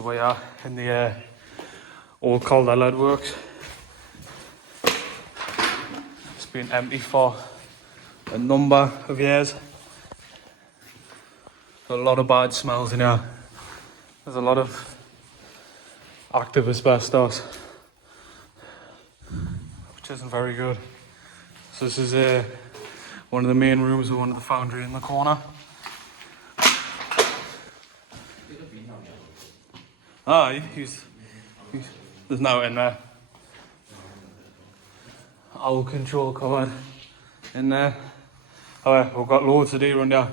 So we are in the old Calder Lead Works. It's been empty for a number of years. A lot of bad smells in here. There's a lot of active asbestos, which isn't very good. So this is one of the main rooms of one of the foundry in the corner. There's no in there. Owl control cupboard in there. Oh yeah, we've got loads to do around here.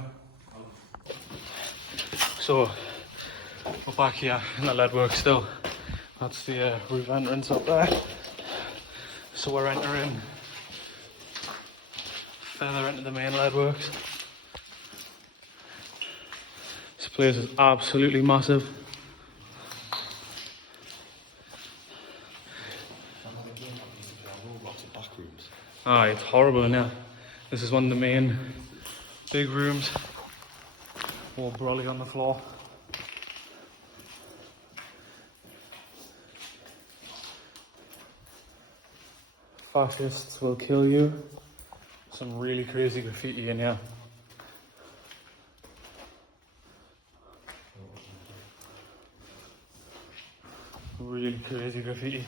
So we're back here in the lead work still. That's the roof entrance up there. So we're entering further into the main lead works. This place is absolutely massive. It's horrible in here. This is one of the main big rooms. All brolly on the floor. Fascists will kill you. Some really crazy graffiti in here. Really crazy graffiti.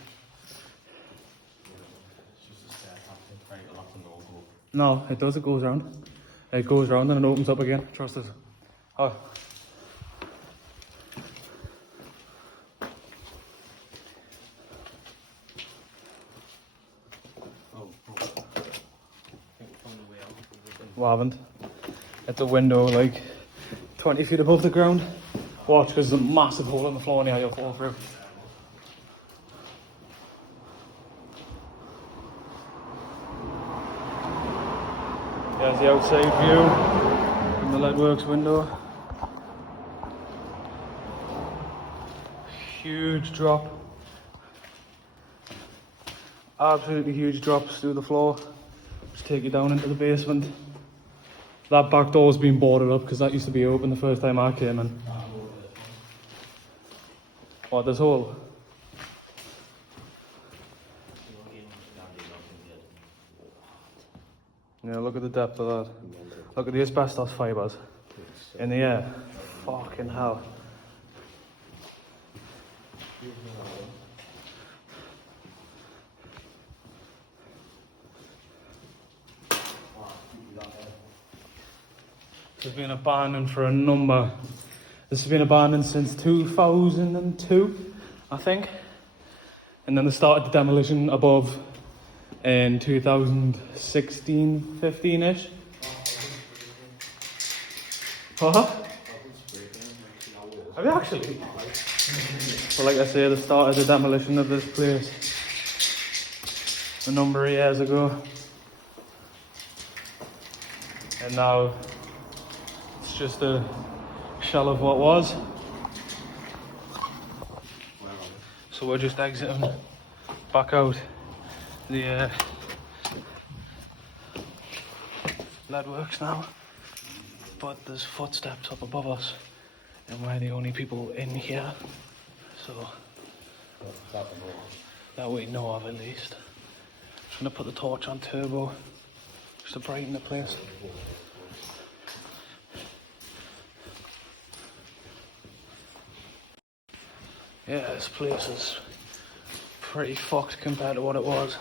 No, it does, it goes round. It goes round and it opens up again. Trust us. Oh. We haven't. At the window, like 20 feet above the ground. Watch, because there's a massive hole in the floor and you'll fall through. There's the outside view from the Leadworks window. Huge drop. Absolutely huge drops through the floor. Just take you down into the basement. That back door's been boarded up because that used to be open the first time I came in. What, this hole? Yeah, look at the depth of that. Look at the asbestos fibres in the air. Fucking hell. This has been abandoned for a number. This has been abandoned since 2002, I think. And then they started the demolition above in 2016, 15-ish. What? Have you actually? Well, like I say, they started the demolition of this place a number of years ago. And now it's just a shell of what was. So we're just exiting back out the lead works now, but there's footsteps up above us and we're the only people in here, so that we know of at least. I'm gonna put the torch on turbo just to brighten the place. Yeah, this place is pretty fucked compared to what it was.